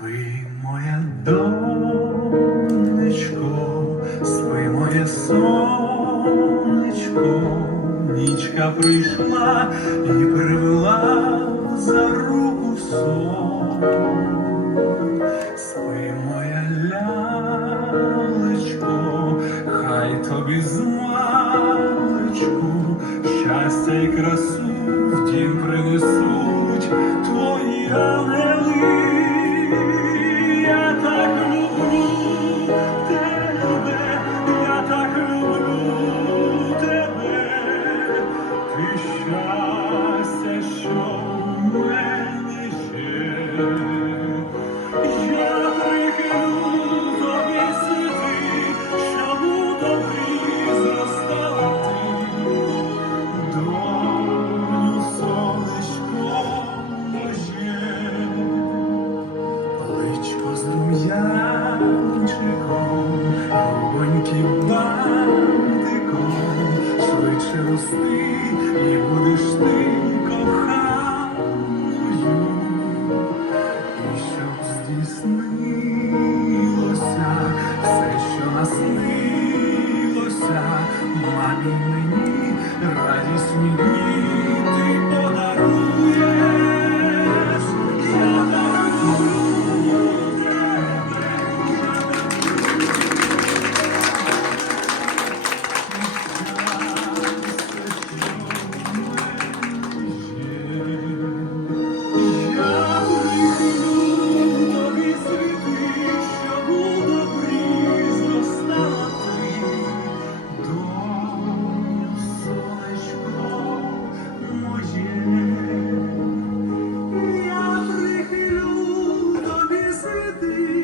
Спи, моя донечко, спи, моє сонечко, нічка прийшла і привела за руку сон. Спи, моя лялечко, хай тобі змалечку, щастя і красу в дім принесуть твої але. through. ти.